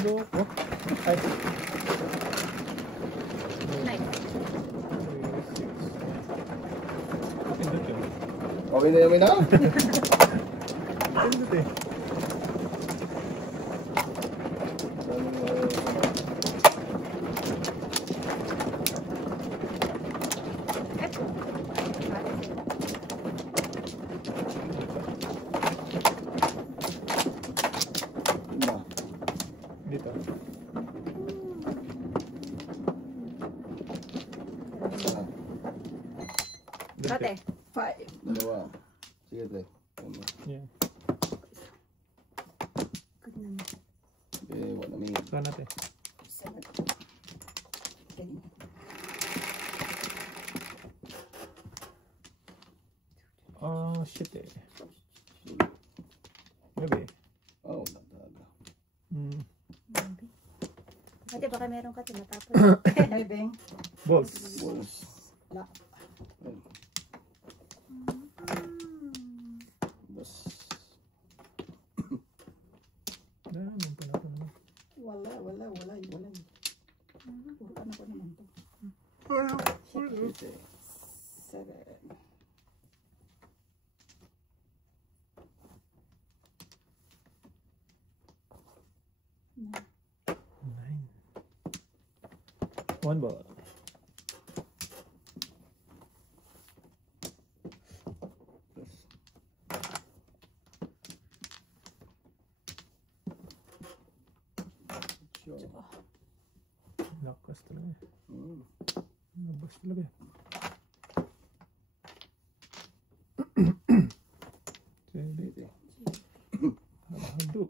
Loko. Ay. 9. Pindot yun. Okay na namin na? Pindot eh. Dito. Ate. 5. Dalawa. Sige, te. Yeah. Good naman. Eh, wala namin. Saan natin? 7. Ganyan. Oh, shit eh. Maybe. Oh, wala talaga. Ate, baka meron ka tinatapos. May beng. Balls. Balls. Wala. Bas. Dami pa na ito. Wala. Puro ano ko naman to. Sige. 7. Nine. One ball. Lakas talaga. Labas talaga. Sige. Hado.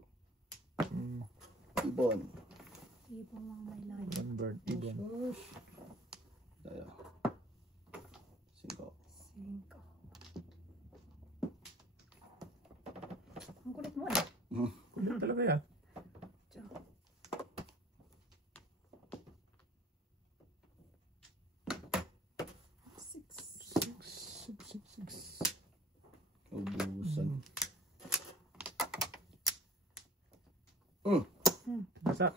Ibon. Ibang mga may layo. One bird. Ibon. Tayo. 5. 5. Ang kulit mo eh. Kulit talaga yan. Six. Ubusan. Basa.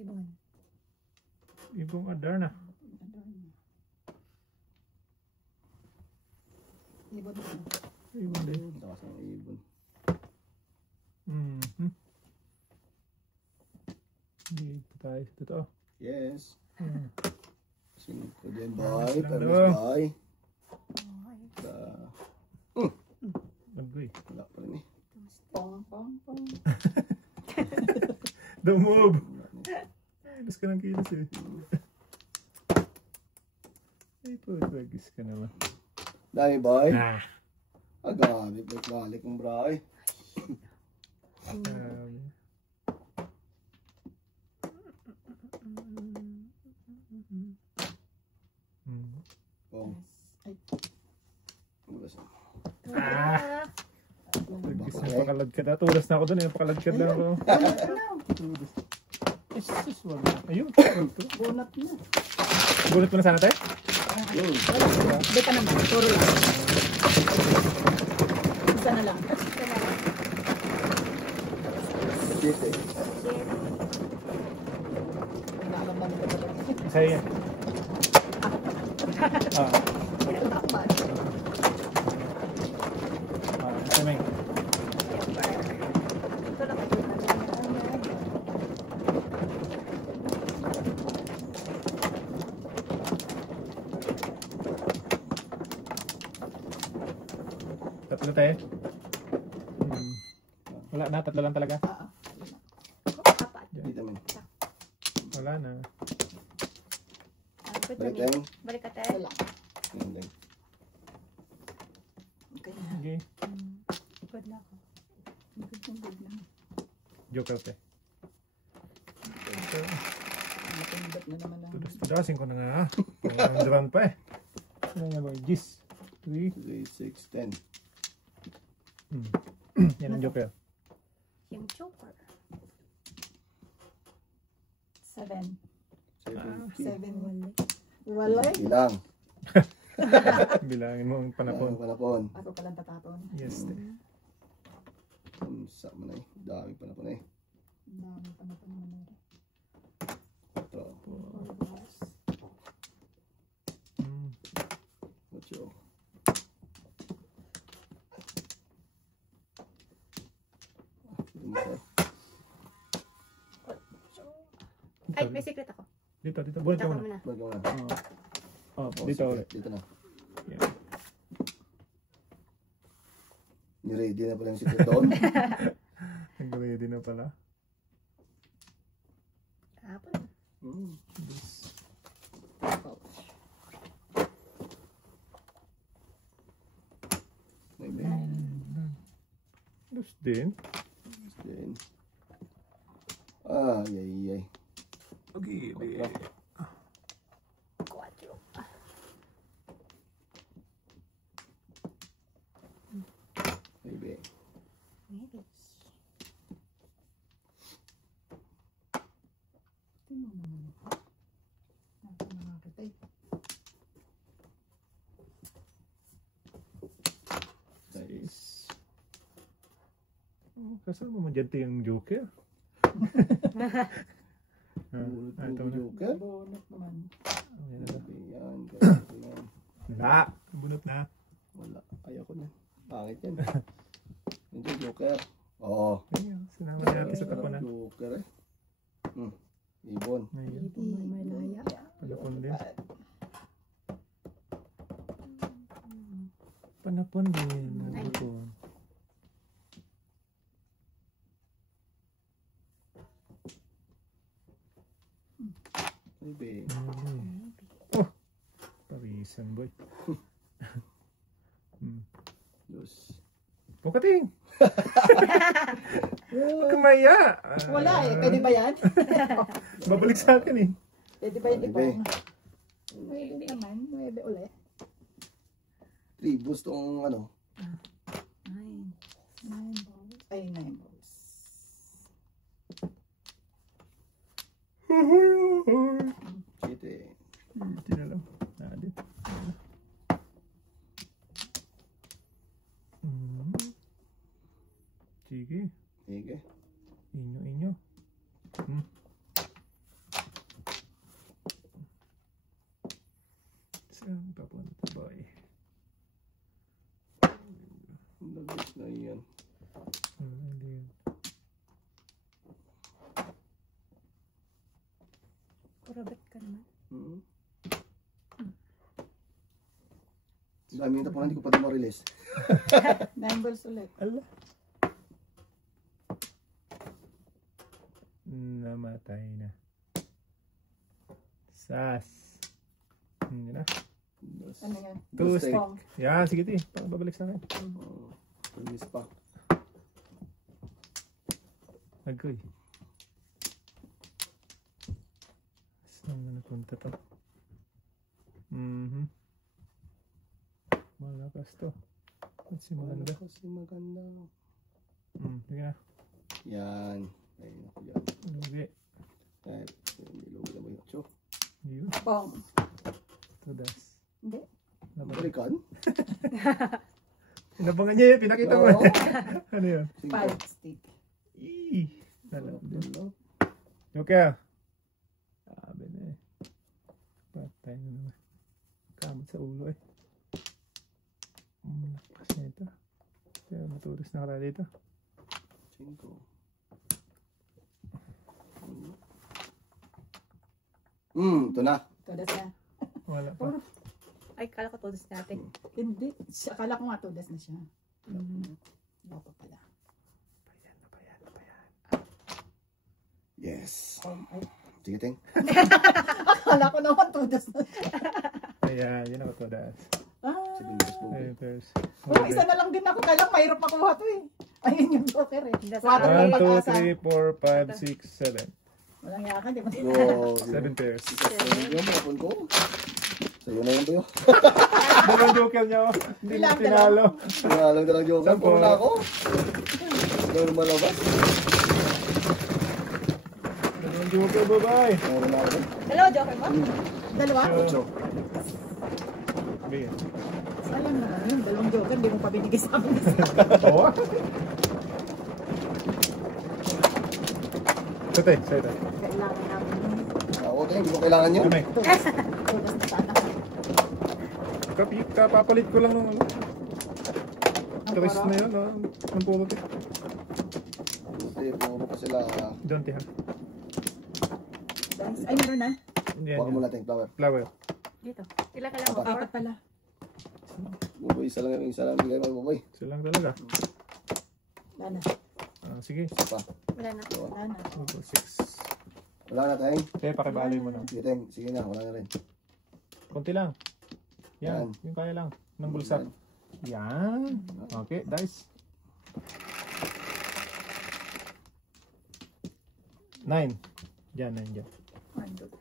Ibon. Ibong adar na. Ibon. Ibon din. Lakas ng ibon. Hindi pa tayo sa totoo. Yes. 5 din, boy. Lang Permis, daw. boy. Agoy. Wala pa rin eh. Pong. Don't move. Kilos ka ng kilos eh. Ay po, bagis ka naman. Dami, boy. Ah. Agabit. Balik ng bray. Pong. Ubusan. Ah! Bagis na pakalagkad. Tulas na ako dun eh. Pakalagkad lang ako. Tulas. Jesus, wala. Ayun. Bunot na. Bunot mo na sana tayo? Hindi ka naman. Puro lang. Isa na lang. Sige. Nakakamang ko pala. Sa'yo yan. Takpan. Isa may. Ito lang ito. Tatlo tayo. Wala na, tatlo lang talaga. Apat. Dito man. Wala na. Good Balik naman. tayo. Balik ka tayo. Wala. Hindi. Okay. Okay. Good na ako. Good lang. Joker te. Matindot na naman lang. Tudas-tudasin ko na nga ha. Nandiyan pa eh. Ano nga ba? Gis. 3. 3, 6, 10. Yan ang joker. Yung joker. 7. 17. 7. Wala. Ilang. Bilangin mo ang panapon. Panapon. Ako palang tatapon. Yes, te. Sa mo na eh. Dami panapon eh. Ang dami panapon naman na. Ito. Mm. Ocho. Ay, may secret ako. Dito. Bunot ka Ito muna. muna. Bago na. Oh, Oh, dito sige, ulit. Dito na. Yan. Ni-ready na pala yung secret doon. Nag-ready na pala. Hapon. Yes. May bag. Tapos din. Then. Ay, ay, ay. Okay, Quadro. May bag. Maybe. Tingnan mo naman. Nasa mga kita eh. Nice. Oh, kasama mo dyan yung Joker. Ito na. Joker. Bonus naman. Ayan na. Yan, ganito yan. Wala. Bunot na. Wala. Ayoko na. Pangit yan. Hindi, Joker. Oo. Ayan, sinama natin sa tapunan. Joker eh. Ibon. Ayan. Ito may laya. Panapon din. Panapon din. Panapon. May bag. Oh! Parisan boy. Dos. Pukating! Huwag kang maya! Wala eh. Pwede ba yan? Babalik sa akin eh. Pwede ba yan Pwede. ipong? Pwede naman. Pwede ulit. Tribus tong ano. 9. 9 balls. Ay, 9 balls. Chite. Hindi na lang. Din. Sige. Sige. Inyo. Saan papunta boy? Lagos na yan. Hindi. Puro bet ka naman. Dami yung tapunan, hindi ko pa din ma-release. 9 balls ulit. Ala. Namatay na. Sas. Hindi na. Dos. Ano yan? Two Dos, stick. Pong. Yan, sige ti. Babalik sa akin. Release pa. Agoy. Saan na napunta to? Malakas to. Kasi maganda. Kasi maganda. Sige na. Yan. Ayun ako yan. Lugi. Ay, niluwi na ba yung cho? Yun. Pong. Tudas. Hindi. Balikan? Inabangan niya yun. Pinakita mo. Oo. Ano yun? 5 stick. Eee. Alam din. Dalaw. Joker. Sabi na eh. Patay na naman. Kamot sa ulo eh. Lakas na ito. Kaya matulis na kara dito. 5. Ito na. Tudas na. Wala pa. Ay, kala ko todos natin. Hindi. Akala ko nga tudas na siya. Wala pa pala. Yes. Ay. Sige, Teng. Akala ko naman tudas na siya. Ayan, yun ako tudas. Ah. Sige, Miss Bobby. Ayun, first. Oh, isa na lang din ako. Kaya lang mahirap makuha to eh. Ayun yung joker eh. Wala One, may 1, 2, pag-asa. 3, 4, 5, 6, 7. Walang yakan, di ba? Go. 7 pairs. Yung mga ko. Sa'yo na yan ba yun? Dalawang joker niya ako. Hindi na Ilang, tinalo. Pinalang ka ng joker. Sampo. Puro na ako. Gawin malabas. Dalawang joker, bye-bye. Puro na ako. Hello, Joker mo? Dalawa? Ocho. Bigyan. Sayang naman yun. Dalawang joker, hindi mo pa binigay sa amin. Oo. Ito tayo, sa'yo tayo. Kailangan namin yun. Ako tayo, hindi ko kailangan yun. Kami. Tulas. Tulas na sana. Kapapalit ko lang nung ano. Tris na yun, ah. Ang puro tayo. Kasi puro pa sila. Doon tayo. Ay, meron na. Yan, Huwag yan. mo natin flower. Flower. Dito. Ilan ka lang Apat. mo? Apat pala. Buboy, isa lang bigay mo, buboy. Isa lang talaga. Wala na. Sige. Isa pa. Wala na. Wala na. 6. Wala na tayong. Kaya pakibali mo na. Sige, tayong. Sige na, wala na rin. Konti lang. Yan. Yan. Yung kaya lang. Ng bulsa. Yan. Okay, dice. 9. Yan, 9 dyan. 1, 2.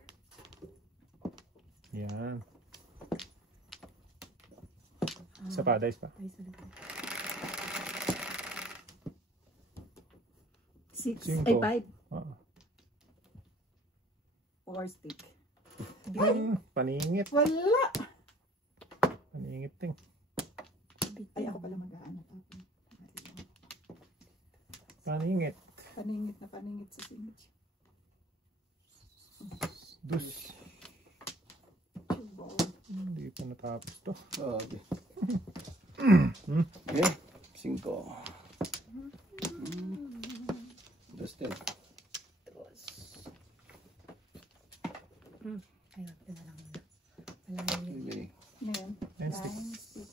Yan. Isa pa, dice pa. Ay, salamat. 6. Cinco. Ay, 5. Ah. 4 stick. Paningit. Wala. Paningit ting. Ay, ako pala mag-aano. Paningit. Paningit na paningit sa singit. Dus. Hindi pa natapos to. Okay. Okay. 5. Dustin. Ayun, ito na lang muna. Wala na yun. Okay. Ngayon. 9 stick. 9 stick.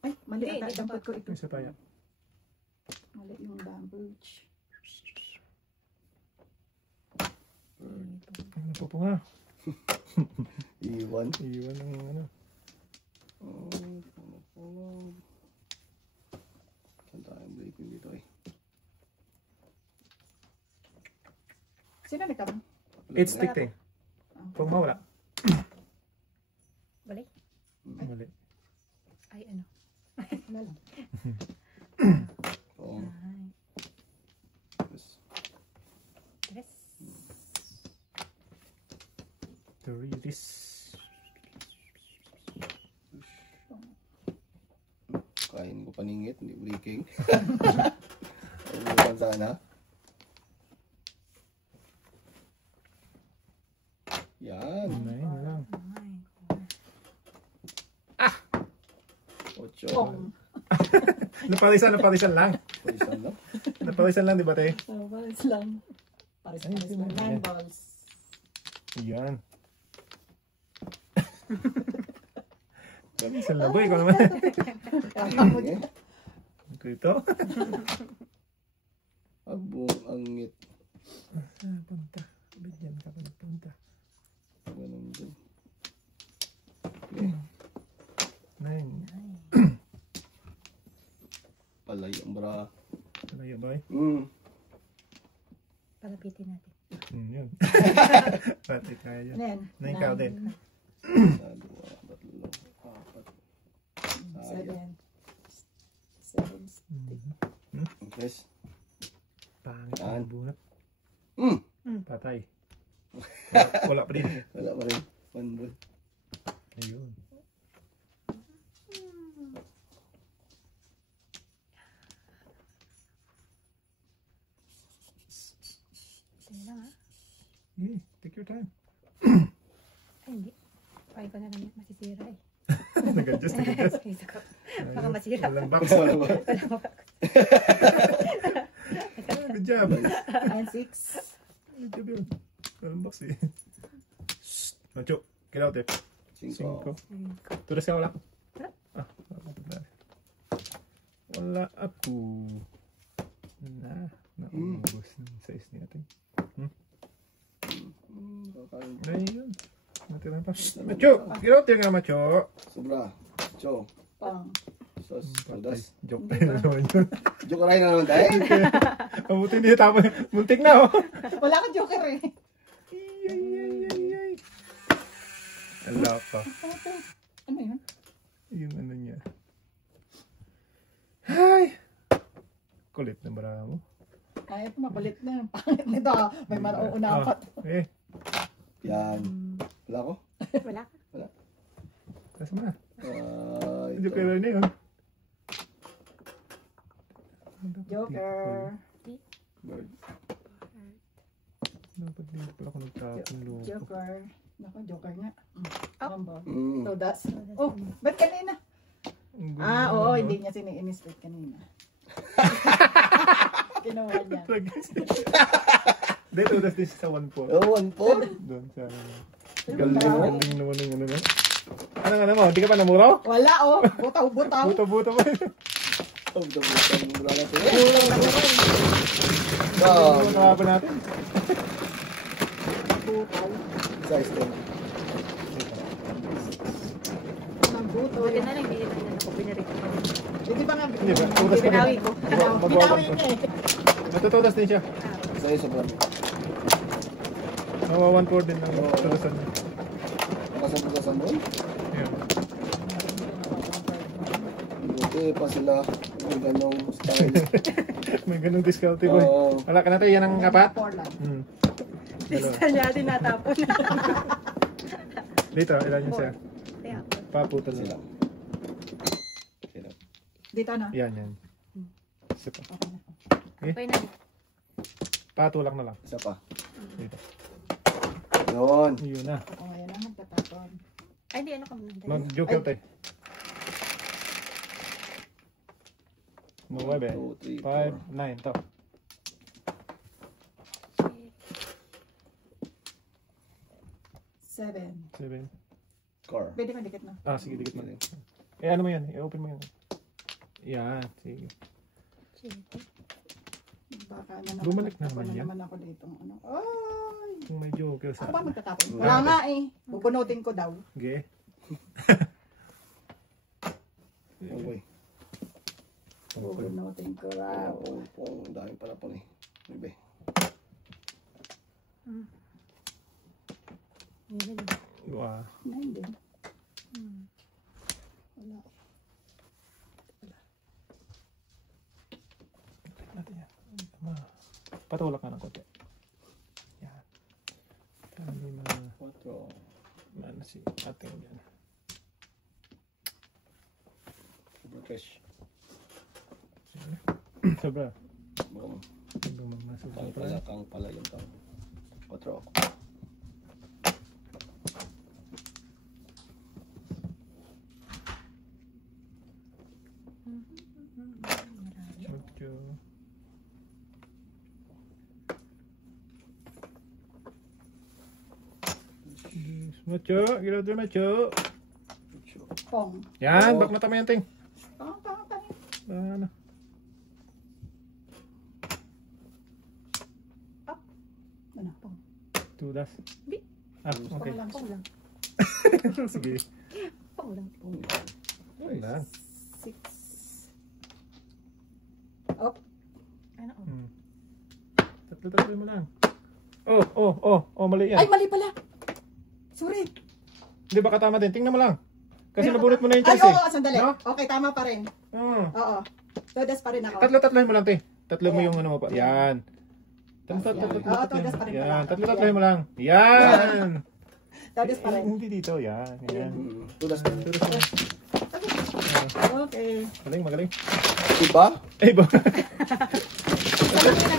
Ay, mali Hindi, ata. dito Dapat pa. ko ito. Isa pa yan. Mali yung bambooch. Ano pa nga? Iwan. Iwan ang ano. Saan tayong breaking dito eh? Sino nagtama? 8 stick ting. Pag mawala. Balik? Mali. Ay, ano? Wala lang. Oo. Ay. Yes. Tres. Toriris. Kain ko paningit, hindi breaking. Ano naman sana? Yan. 9 lang. Ay. 8. Pong. Naparisan lang. Paisan na. Naparisan lang, di ba tayo? So, pares lang. Pares Ay, lang. yan. 9 balls. Yan. Naparisan lang. Boy, ikaw naman. Okay. Ito ito. Abong angit. Punta. Bigyan ka pa punta. Ganun din. Okay. 9. Palay ang bra. Talaga ba eh? Palapitin natin. Yun. Pati kaya yan. Ayan. 9 ka din. 1, 2, 3, 4. 7. 7 stick. Yes. Pangit Yan. ang bunat. Mm. Patay. Wala pa din. Wala pa rin. 1 ball. Ayun. Sige lang, ha? Yeah, take your time. Ay, hindi. Kaya ko na lang yan. Masisira eh. Nag-adjust. Ito ko. Baka masira. Walang box. Wala ba? Wala mo. Good job. 9, 6. Good job yun. Walang box eh. Nacho, get out there. 5. 5. Tulas ka wala. Ah, wala ako. Naubos ng size natin. Ayun. Natira pa. Macho! Get out there nga, Macho! Sobra. Cho. Pang. Sos. Patay. Udas. Joke tayo na naman yun. Joke rin na naman tayo. Mabuti hindi tapos. Muntik na oh. Wala kang joker eh. Ay. Ala pa. Ano yun? Yung ano niya. Ay! Kulit na bara mo. Ay, ito makulit na. Pangit nito. May marauuna pa. Eh, Yan. Wala ko? Wala ka. kasi na. Ay, Hindi ito. pera na yun. Joker. Bird. Dapat dito pala ako nagtapon loko. Joker. Naku, Joker nga. Oh. Mambo. Mm. So that's... Oh, ba't kanina? Oo, hindi niya siniinis ulit kanina. Ginawa niya. Dito, das din siya sa 1-4. Ewan po. Doon sa ano. Galing naman ng ano na. Ano mo? Hindi ka pa namuro? Wala, oh. Butaw-butaw. Buto-buto pa. Oh, dabutan mo lang natin. Kulang na naman. Ah, Ano ba natin? Butaw. size 10. Ang butaw. Buti na lang, hindi na ako pinarito. Hindi ba nga? Hindi ba? Tutas pa Binawi din. ko. Binawi niya eh. Natututas din siya. Sa'yo sobrang. Nawa 1-4 din ng tutasan niya. Nakasabot sa mo. Yan. Buti pa sila. May ganong style. May ganung discount boy. Oo. Wala ka na tayo, yan ang apat? 4 lang. Dalawa. Isa niya tinatapon. Dito, ilan yun siya? Kaya ako. Paputan Sila. sila. Sila. Dito na. Yan, yan. Isa pa. Okay na. Okay na. Patulak na lang. Isa pa. Dito. Yun. Yun na. Ako ngayon na magtatapon. Ay, di ano ka muna. Dali. Mag-joke out eh. 9, 2, 3, 5, 9. To. Seven. 7. Car. Pwede madikit na. Ah, sige, dikit mo. Eh, ano mo yan? I-open mo yan. Yan, sige. Baka na Bumalik na naman naman yan. naman ako dito. Ano? Ay! Kung may joker sa Ako ba magtatapon? Wala. Wala nga eh. Bubunutin ko daw. Okay. Okay. Bubunutin ko raw. Oo, ang dami pala pala eh. Bebe. Wow. Nine din. Wala. Natin yan. Tama. Patulak ka ng konti. Yan. Tama na. 4. Ano si ating yan. Fresh. Sobra. Baka Sobrang mga sobra kang pala. pala, kang pala yung tao. 4. Chocho. Macho, gila dito macho. Pong. Yan, Oo. bak na tama yan ting. Pong, pong, pong. Ano? Ano, pong. Tudas. Di. Ah, okay. Pong lang. Pong lang. Sige. Pong lang. Yan lang. 6. Up. Ano? Oh. Hmm. Tatlo mo lang. Oh, mali yan. Ay, mali pala. Sorry. Hindi ba katama din? Tingnan mo lang. Kasi nabunot mo na yung Ay, choice oo, sandali. No? Okay, tama pa rin. Oo. Oo. Todas pa rin ako. Tatlo-tatlohin mo lang, te. Tatlo mo Ayan. yung ano mo pa. Yan. Oo, todas pa rin pala. Yan. Tatlo-tatlohin mo lang. Yan. Todas pa rin. Hindi dito. Yan. Yan. Tulas. Tulos mo. Okay. Magaling. Diba? Eh, ba?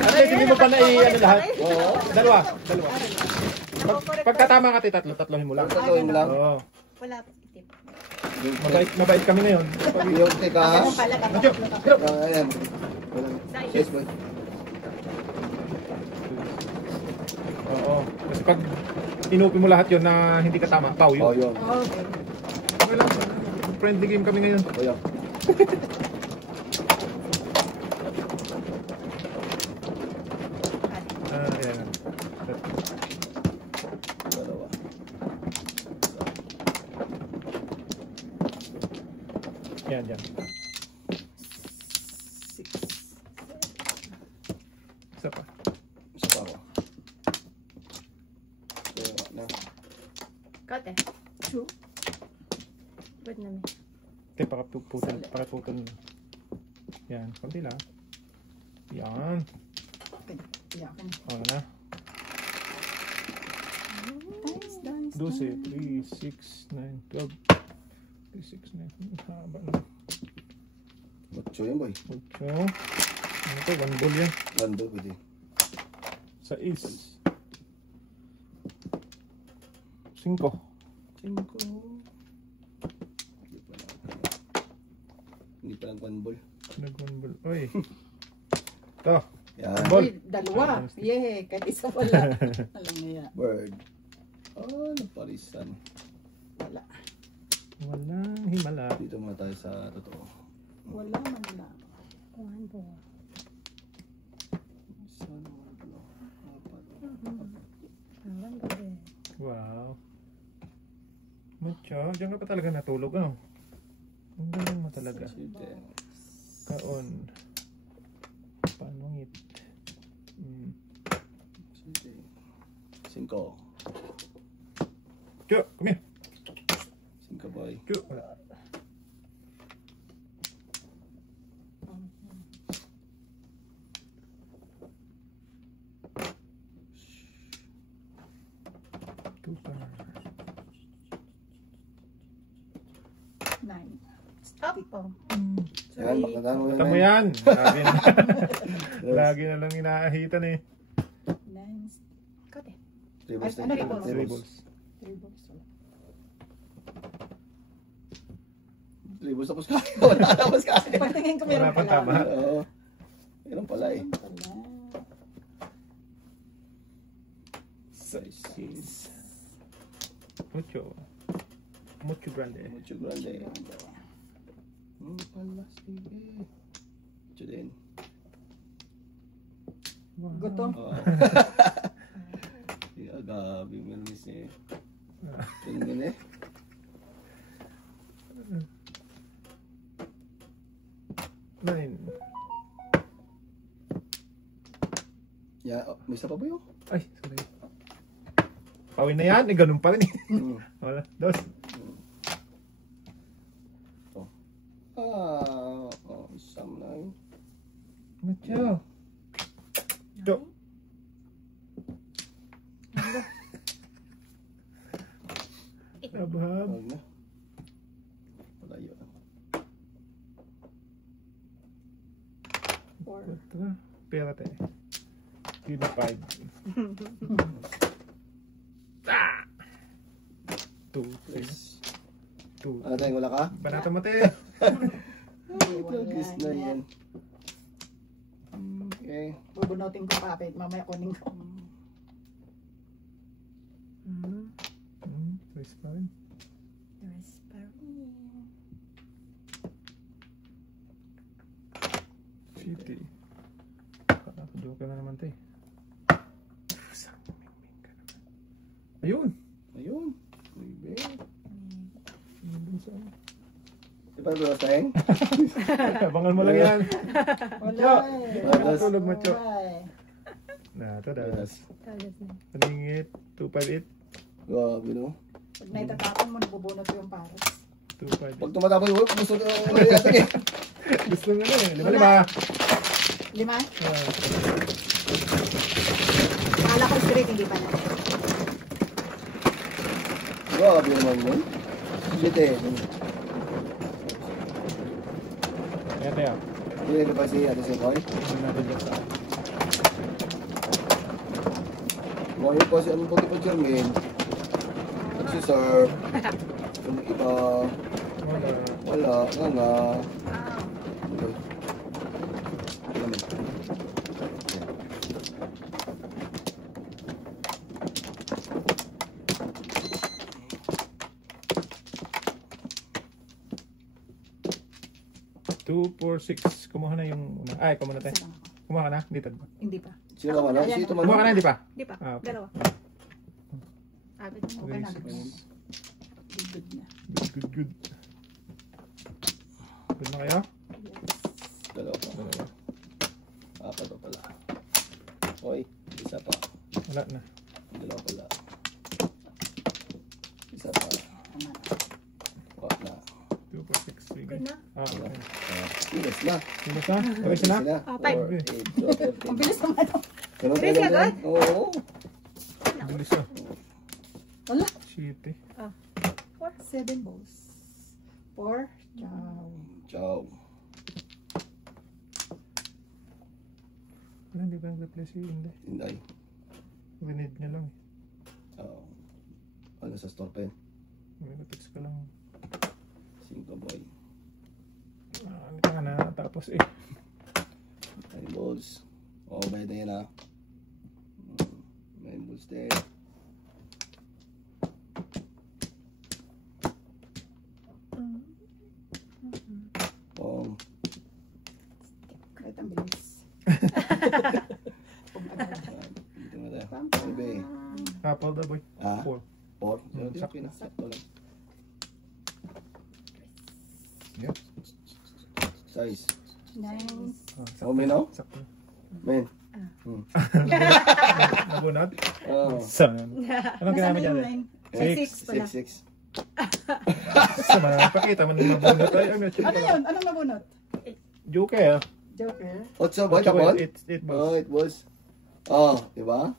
Ate, hindi mo pa na ano lahat. Oo. Dalawa. Pagkatama ka, te, tatlo-tatlohin mo lang. Tatuloy mo lang. Oo. Wala itip. Mabait kami ngayon. Yung teka ha. Ganun pala. Medyo. Ayan. Yes, boy. Oo. Kasi pag inupin mo lahat yun na hindi ka tama, pau Oh, yun. yun. Okay. Okay lang. Friendly game kami ngayon. Kuya. Ayan. Dalawa. Yan, yan. 6. Isa pa. Isa pa ako. Kaya na. Kate. 2. Ba't namin? Okay, pakaputol. Yan, konti lang. Yan. Iyakin. Ano na? Dance, dance, 12, 3, 6, 9, 12. 3, 6, 9. Haba na. 8 yan, boy. 8. Ano to? 1 ball yan. Lando, pwede. 6. 5. 5. Hindi pa lang 1 ball. Nag 1 ball. Oy. Ito. Yan. Ball. Uy, dalawa. Yeah, kahit isa wala. Alam niya. Bird. Oh, naparisan. Wala. Walang himala. Dito muna tayo sa totoo. Wala man lang. 1 ball. Isa, dalawa, apat. 1 ball. Wow. Mucho. Diyan ka pa talaga natulog, ano? Ang galing mo talaga. Sige. Kaon. Panungit. Sige. 5. Chu, come here. 5, boy. Chu. Wala. Tupa. 9. Stop. Yan, magandang mo Tama yan. Lagi na, lagi na lang inaahitan eh. 9. Kate. Tables, Ano rin, balls? Tables. 3 balls. Tables tapos kaya. Wala tapos kaya. Pagtingin ko Wala meron pang pala. tama. Oo. Meron pala eh. Wala. 6. Mucho. Mucho grande. Mucho grande. Pala, sige. Mucho din. Wow. Gutom. Oo. Gabi, meron eh. Tingnan eh. Nine. Yeah, oh, may isa pa ba yun? Ay, sorry. Pawin na yan. Eh, ganun pa rin eh. Wala. Dos. Isang na yun. Mucho. Chu. Abhab. Huwag na. Wala yun. 4. Kutra. Pera tayo. Kilo 5. Ah! 2, 3. 2. Ano tayo, wala ka? Banata mo tayo. Tagis na yan. Okay. Bubunutin ko pa. Mamaya kunin ko. Rice pa rin. City. Joker na naman tayo. Ayun. Ayun. May Ayun sa ano. Di ba ba tayong? Abangan mo lang yan. Wala eh. Tulog mo, Cho. Wala eh. Na, ito das. Talas na. Paningit. 258. Grabe no. Pag naitatapon mo, nabubunot ko yung pares. 258. Pag tumatapos yung work, gusto ko yung natin eh. Gusto nga na eh. 5? 5. Akala ko straight, hindi pa na. Grabe naman yun. Sige. Kaya tayo. Hindi na pa si Ate Sekoy. Ano natin dyan sa Ngayon po si anong puti pa Jermaine. Nagsiserve. Yung iba. Wala. Nga. Okay. Alam mo. Two, 4, 6. Kumuha na yung una. Ay, kumuha na tayo. Kumuha ka na? Dito. Hindi pa. Sino naman? Ayan. Sino man? Kumuha ka na, hindi pa? Di pa. Ah, okay. Dalawa. Abit mo. Okay na. 3, 6. Good na. Good, good. Good na kayo? Dalawa pa. Dalawa. Apat pa pala. Hoy, isa pa. Wala na. Dalawa pala. Isa pa. Wala na. 2, 4, 6. Sige. Good na. Ah, okay. Kilos na. Kilos na? Okay na? Sila. Ah, five. 4, 8, 12, Ang bilis naman. Ganun Bilis talaga agad? yan. Oo. Bilis ah. Wala. Shit eh. 7 balls. 4. Ciao. Ciao. Wala, hindi ba nag-replay si Inday? Tinday. Winid niya lang. Oo. Ano sa store pa yun? Text ka lang. 5 boy. Ano ka na tapos eh. 9 balls. Oo, bayad na yan ha. 9 balls din. Pong. Kahit ang bilis. Dito na tayo. Ano ba eh? Apple daw boy. Ah? 4. 4? Sakto na. Sakto lang. Yep. Size. 9. Oh, may no? Sakto. Men. Nabunod? Oh. Saan? Anong ginamit dyan eh? 6 pala. 6. Sama, pakita mo na mabunod. Ay, ano Ano yun? Anong nabunot? Joker. Joker. 8 ba? Kapon? 8 balls. Oh, it was. Oh, diba?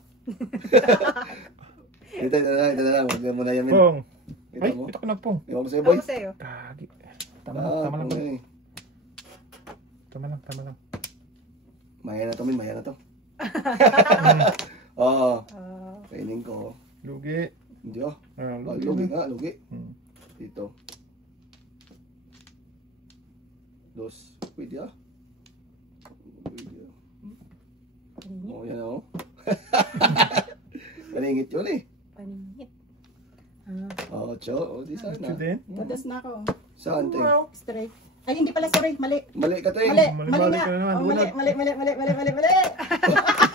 Ito na lang. Huwag mo na yamin. Pong. Kita Ay, mo? ito ka na pong. Iwan ko sa'yo, boy. Ako sa'yo. Kagi. Tama lang boy. Tama lang. Maya na to, Min. Maya na to. Oo. Kainin ko. Lugi. Hindi oh. Ah, Oh, lugi. lugi nga, lugi. Hmm. Dito. 2. Pwede ah. Pwede ah. Oh, yan oh. Paningit yun eh. Paningit. Oh, 8. Oh, di sana. Ito din. Tadas na ako. Saan, te? Straight. Ay, hindi pala, sorry. Mali. Mali ka, te. Mali. Mali Mali ka nga. na naman. Oh, mali.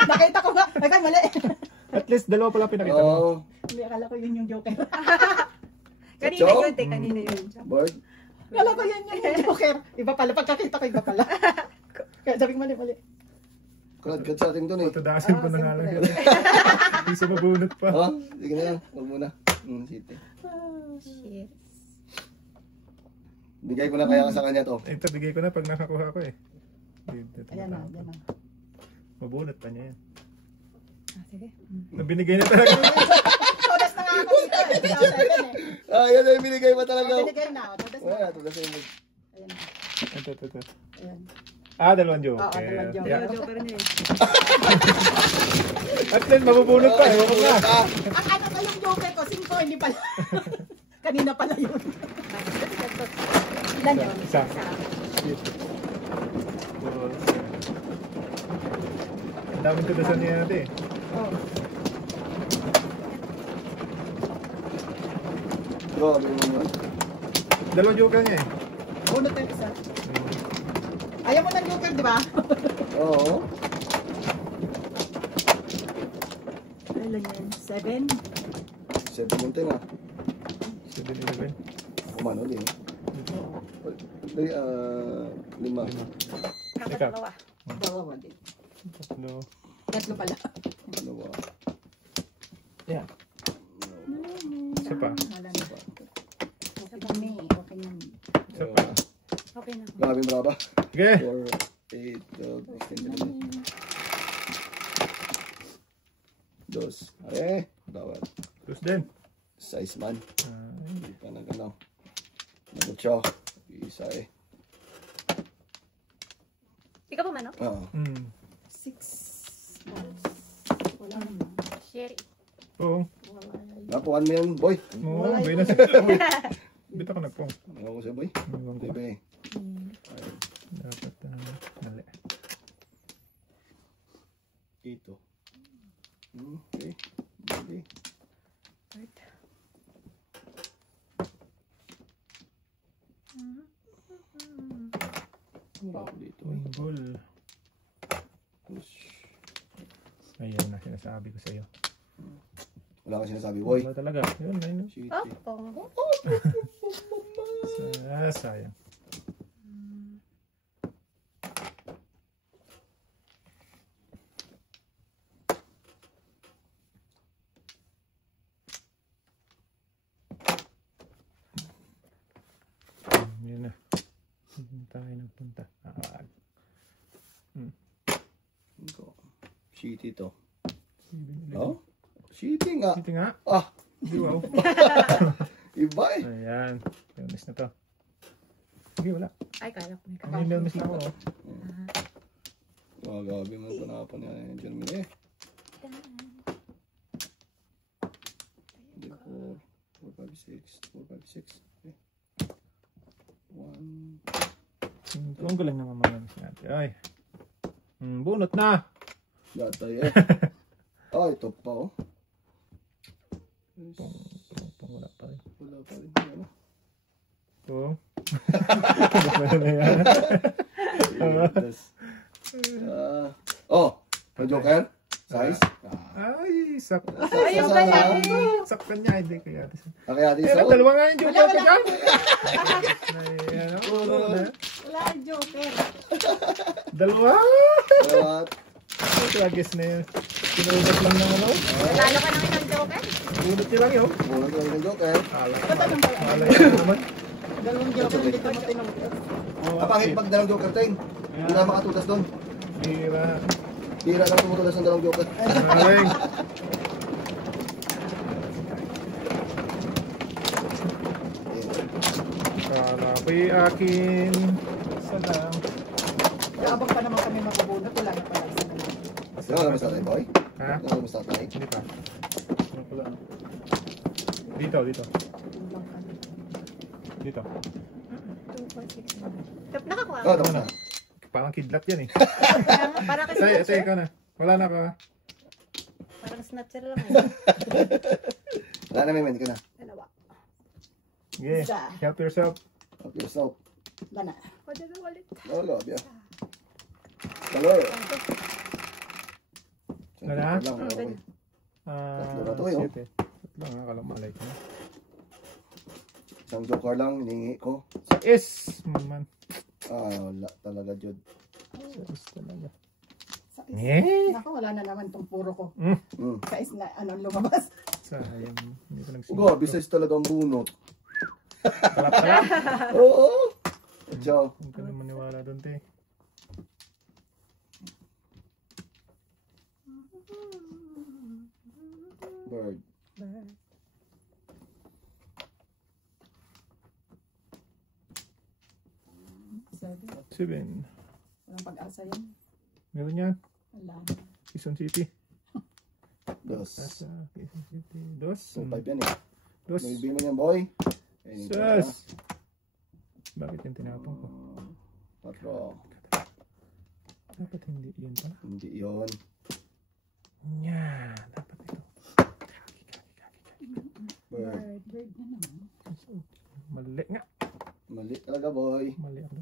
Nakita ko nga. Ay, mali. At least dalawa pala pinakita mo. Oh, Hindi, akala ko yun yung Joker. Kanina Ocho? yun, te. Kanina yun. board. Akala ko yun yung Joker. Iba pala. Pagkakita ko, iba pala. Kaya sabi ko mali. Kalagkat sa atin dun eh. Patadasin ko na nga lang yun. Hindi sa mabunot pa. Oh, sige na lang. Huwag muna. Sige. Shit. Bigay ko na kaya sa kanya to. Ito, bigay ko na pag nakakuha ko eh. Dito, Ayan na, ayan na. mabunot pa niya yan. Sige. Nabinigay na talaga. Todas na nga ako dito. Ito, seven eh. Ah, yan ay binigay mo talaga. Binigay na. Todas na. Wala, ito kasi mo. Ayan na. Ito. Ayan. Ah, dalawang joke. Oo, dalawang joke. Yeah. Joker niya eh. At least mabubunot pa. Ewan ko na. Ang ano ko yung Joker ko, 5, hindi pala. Kanina pala yun. Ilan yun? Isa. Ang daming tudasan niya natin eh. Oh. Grabe mo naman. Dalawang joker niya eh. Bunot na yung isa. Ayaw mo ng Joker, di ba? Oo. Ilan yan? 7? 7 yung tenga. 7-11. Kumano din. Dali, 5. Apat Ikaw. dalawa. Dalawa din. Tatlo. Tatlo pala. Dalawa. Yan. Isa pa. Wala na. Okay kami. Okay na. Isa pa. Okay na. Grabe braba. Sige. 4, 8, 12, 16, 17. Dos. Are, bawat. Tapos din. Size man. Ay. Hindi pa na gano'n. Nagutso. Isa eh. Ikaw pa man, no? Oo. 6 balls. Wala naman. Sherry. Oo. Napukan mo yan, boy. Oo, Wala bay yun. na. Bita ko nagpong. Ayaw ko siya, boy. Ewan ko. Bebe. Dapat mali. Ito. Okay. Bebe. Ako dito. Ball. Push. Ayan na, sinasabi ko sa'yo. Wala ka sinasabi, boy. Wala talaga. Yun, ayun. Shit. Oh, pongo. Sayang. Yun na. Hindi tayo nagpunta. Ito. Shit. Shitty to. Oh? Shitty nga. Shitty nga. Ah, Wow. iba eh. Ayan. Leonis na to. Sige, wala. Ay, kala ko may May leonis na ako. Oh, gabi mo panapan niya yung German eh. 4, 5, 6, 4, 5, 6. Okay. 1. Kung galing naman mga leonis natin. Ay. Bunot na. Gatay eh. Ah, ito pa oh. Pong wala pa rin. Wala pa rin. Ano? Pong. Wala na yan. Oh, may joker? Size? Ay, sakto. Ayun ba yan? Sakto niya. Hindi kaya. Kaya di Eh, so? dalawa nga yung joker ko dyan. Wala ang joker. Dalawa. What? Ito, guess na yun. Pinulat lang ng ano. Lalo ka ng isang joker? Bunot niya lang yun. Muna ko yung joker. Alay ko naman. Dalawang joker, hindi ko matinong. Kapangit pag dalawang joker, Teng. Hindi na makatutas doon. Hira. Hira lang tumutulas ng dalawang joker. Aling. Kala ko'y akin. Salam. Yabang pa naman kami mabubunot. Wala na pala isa na lang. Ano mas tatay, boy? Ha? Ano mas tatay? Hindi pa. Ano pala? Dito, dito. Kulang kami. Dito. 2, 4, 6, 7. Nakakuha Oh, ko. tapos na. Parang kidlat yan eh. Para kasi Ito, ikaw na. Wala na ka. parang snatcher lang eh. Wala na, may ka na. Dalawa. Okay. Isa. Help yourself. Help yourself. Bana. O, dalawa ulit. Oh, love ya. Color. Wala? Okay. Tatlo na to, eh, oh. 7. Tatlo nga, kalamalay ko na. Isang joker lang, hiningi ko. Yes! Man. Ah, wala talaga, Jud. Yes talaga. Sakit. Eh? Nako, wala na naman tong puro ko. Hmm. Kais na, lumabas. Sayang. Hindi ko nagsimula. Grabe, size talaga ang bunot. Kalap-kalap. Oo. Ciao. Huwag ka na maniwala doon, te. Bird. Seven. 7. Walang pag-asa yan. Meron yan. Wala. Quezon City. Dos. Nasa Quezon City. Dos. So, 5 yan eh. Dos. May bimo niyan, boy. Sus! Bakit yung tinapon ko? 4. Dapat hindi yun pa. Hindi yun. Yan. Dapat ito. Bird. Bird na naman. Mali nga. Mali talaga, boy. Mali ako.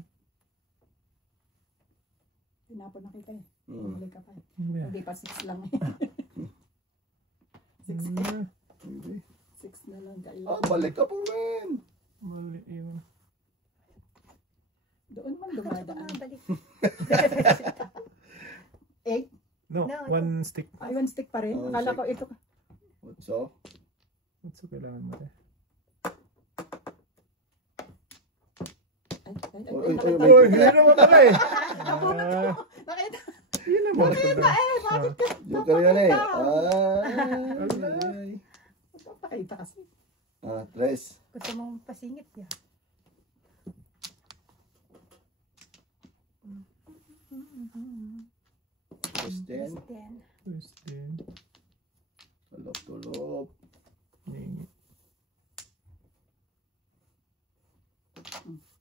Tinapon na kita eh. Hmm. Bumalik ka pa eh. Yeah. Hindi pa 6 lang eh. 6 Hindi. na lang kayo. Ah, balik ka po, man. Mali yun. Doon man Bakit ako dumadaan. bumabalik? 8? No, No, one stick. Ay, 1 stick pa rin. Oh, Akala stick. ko ito. What's up? What's so kailangan mo rin? Ay, Oy, nakita. may Uy, joker. hindi naman pala eh. Nakita. Yun naman. Nakita eh. Bakit ka? Joker yan eh. Ay. Pakita kasi. Ah, 3. Gusto mong pasingit yan. Question. Then, Question. Tulog. Ningi.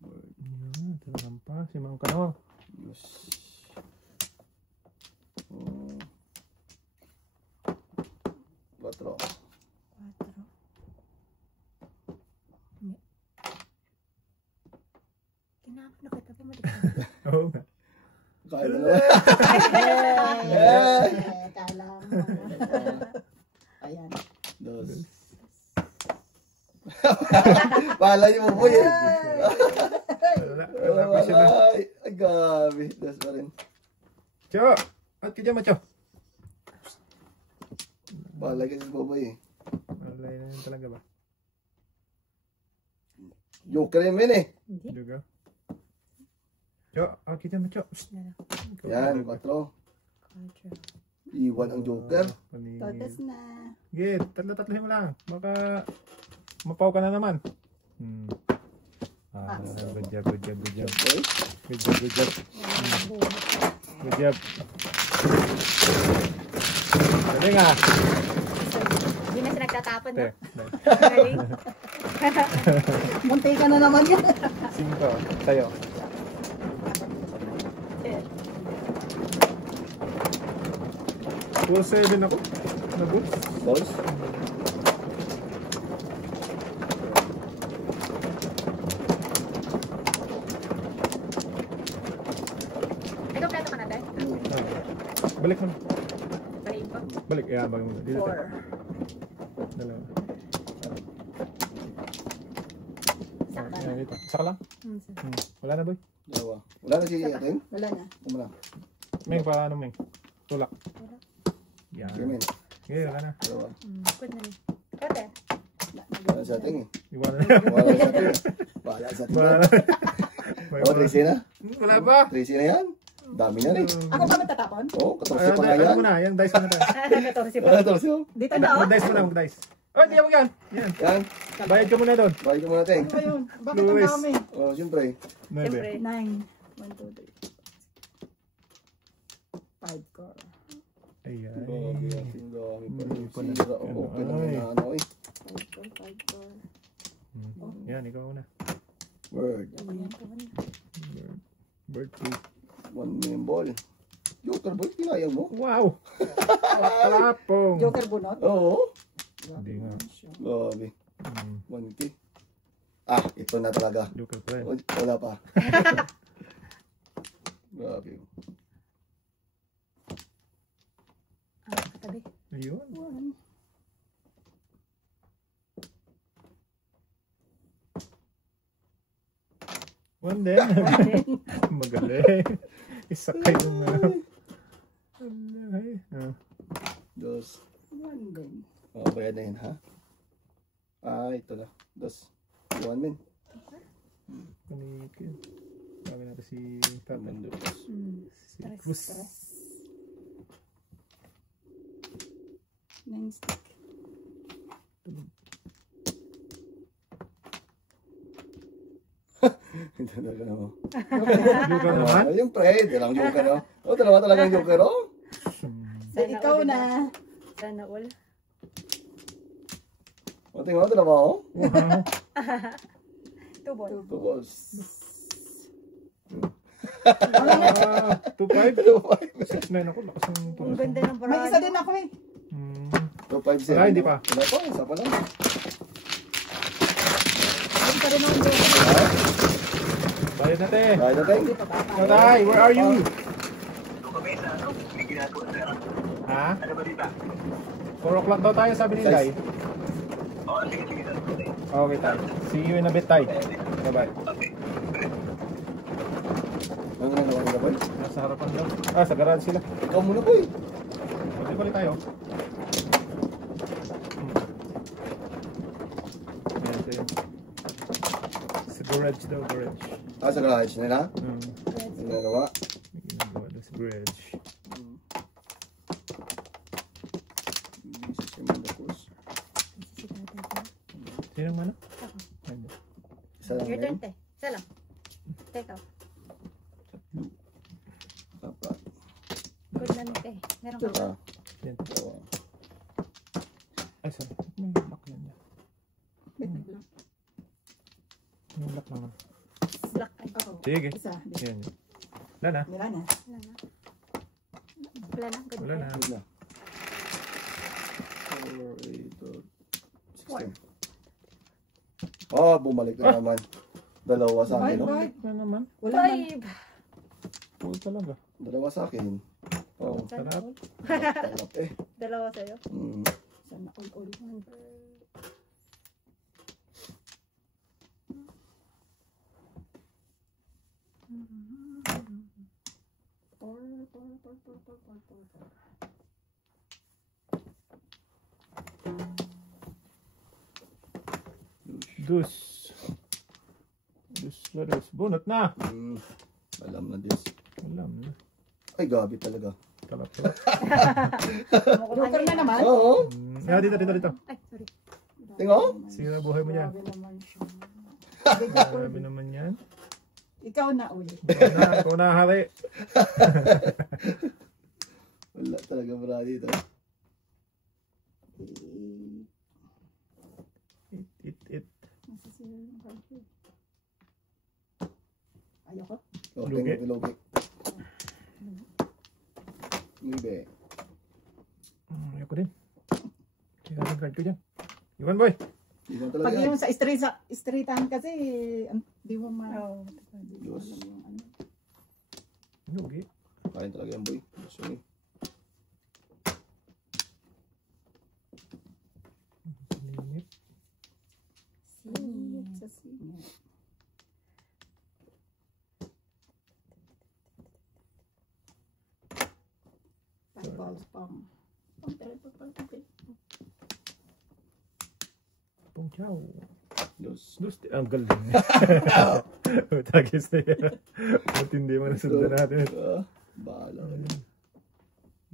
Bird. Yan, talagang pa. Si Mang Kano. Yes. 4. 4. Tinapon na kita. Bumalik ka. Oo nga. Kaya na naman. Kala mo. Ayan. 2. Pala niyo mo po yan. Wala pa siya na. Ay, gabi. 2 pa rin. Cho! Ba't ka dyan, Macho? Pala kasi si Boboy eh. Wala yun talaga ba? Joker yun eh. Hindi. Dugo. Cho! Okay dyan, Macho. Psst. Na lang. Ikaw Yan, talaga. 4. Culture. Iwan ang joker. Paningin. Totas na. Sige, tatlo-tatlohin mo lang. Baka mapaw ka na naman. Good job, good job, good job. Okay. Good job, good job. Good job. Galing nga. Hindi na siya nagtatapon, no? Te, Galing. Munti ka na naman yan. 5. Sa'yo. Puro 7 ako. Naboots. Balls. Ay, kompleto ka na, Tay? Balik mo. Balik ko. Balik. Yeah, balik mo. Dito. 4. Dalawa. Saka Ayan, dito. Saka lang. Wala na, boy. Dalawa. Wala na si atin? Wala na. Wala. Meng, paano, Meng? Tulak. Yan. Sige, men. Okay, wala na. Dalawa. Good na rin. Kote. Wala sa atin eh. Iwanan na. Wala sa atin. Wala sa atin. Wala na. May Oh, wala. 13 na? Wala ba? 13 na yan? Dami na rin. Ako ba magtatapon? Oo, 14 pa nga Ano yan. mo na? Yan, dice mo na tayo. 14 pa. Wala to siya. Dito na, oh. Mag-dice mo na, mag-dice. Oh, hindi ako yan. Yan. Yan. Bayad ka muna doon. Bakit mo natin? Ano ba yun? Bakit ang Luis. dami? Oh, siyempre. 9. Siyempre. 9. 1, 2, 3. 5 car. Ayan. Grabe natin, dami pa rin. Pala. Sira, open ang Ay. ano eh. 5 car, 5 car. Yan, ikaw muna. Word. Birthday. 1 million ball. Joker boy, kinaya mo? Wow! Kalapong! Joker bunot? Oo. Hindi nga. Grabe. Hmm, 1K. Ah, ito na talaga. Joker pa rin. Wala pa. Grabe. Katabi. Ayun. One din. Magaling. Isa kayo nga. Ay. Dos. 1 din. Oh, bayad na yun, ha? Ah, ito na. Dos. 1 min. Panikin. Sabi natin si Tatay. Dos. Si Bus. 9 stick. Ito talaga naman. Joker naman? Ah, yung pre, dalang joker, no? Oh, dalawa talagang joker, oh. Ikaw na. Sana all. O, tingnan mo, dalawa, oh. Wow. 2 ball. Two balls. 2-5? 6-9 ako. Lakas ng Ang tulas. ganda ng May paraan. isa din ako eh. 2-5-7. Wala, hindi pa. Wala pa, isa pa lang. Ayun pa rin ako joker. Bayad natin. Kaya natin. Hindi pa ba? Tatay, where are you? Ha? 4 o'clock daw tayo, sabi ni Lai. Okay, tayo. See you in a bit, tayo. Bye-bye. Ano na naman na, boy? Nasa harapan daw. Ah, sa garage sila. Ikaw muna, boy. Balik tayo. Ayan, so yun. Sa garage daw, garage. Ah, sa garage nila? Hmm. Yung nagawa? May ginagawa daw sa garage. This is yung Manda Cruz. Sino man? Ako. Ayun. Isa lang Your ngayon. turn, te. Isa lang. Take out. Apat. Good na nito eh. Meron ka. Ah, Yan. dalawa. Ay, sorry. May lock yan niya. Yung lock naman. Black eye. Ako. Sige. Isa. Yan. Wala na. Wala na. Wala na. Wala na. Good Wala na. Good na. 4, 8, 16. Oh, bumalik na naman. Dalawa sa akin, no? Bye. Na naman. Wala na. 5. Full talaga. Dalawa sa akin. Oh, Sarap. talap eh. Dalawa sa'yo. Sana all. Dus. Dus, laros. Bunot na. Alam na this. Alam na. Ay, gabi talaga. Talap. Joker na naman. Oo. Dito. Ay, sorry. Tingo? Sira buhay mo yan. Grabe naman siya. Grabe naman yan. Ikaw na ulit. Ikaw na, hari. Wala talaga mara dito. It. Ayoko. Oh, Lugi. Lugi. Lugi. Ayoko din. Kaya ang card ko dyan. Iwan boy. Iwan talaga. Pag yung sa streetan kasi, di mo ma... Diyos. Lugi. Kain talaga yan, boy. Sorry. Limit. Singit sa singit. Balls pang. Pong chow. Diyos. Gusto. Ang galing. Tagis na yan. Ba't hindi mo nasundan natin? Bahala ka din.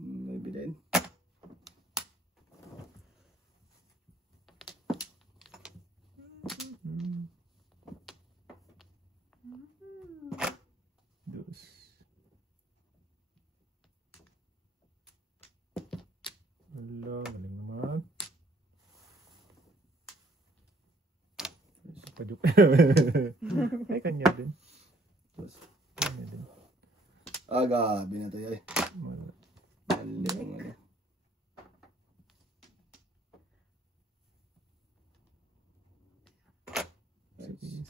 May bilhin. Dos. Wala, galing naman. Pajuk. Ay, kanya din. Diyos. Kanya din. Gabi na tayo eh. Wala. Mali ang ano. Six.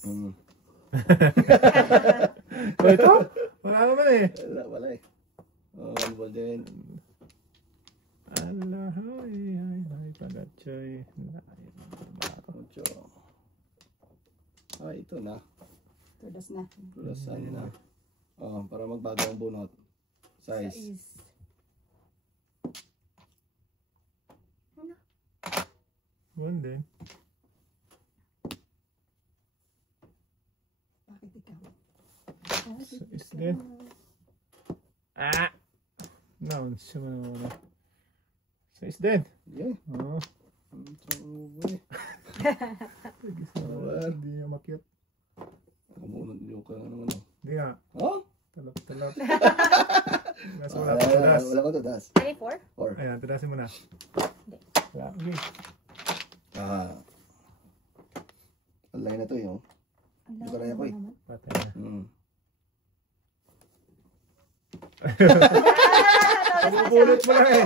So, ito? Wala naman eh. Wala eh. One ball din. Allah, ay, pagachay. Ocho. Ito na. Tudas na. Tulasan na. Para magbago ang bunot. Size. One din. Bakit ikaw? So, is din. Nouns. So, is din. Yeah. Oo. Boy. Hindi niya makyat. Kamunod yung ka naman. Hindi nga. Talap. Nasa wala pa tudas. Wala pa tudas. Any 4? Or. Ayan, tudasin mo na. Wala. Okay. Alay na to yun. Hindi ko na ako eh. Patay na. Pabubulot mo lang eh.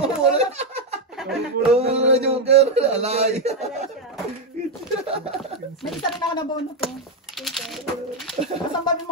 Oh, Joker. Alay. Alay siya. May isa rin ako na bonus ko. Asan ba yung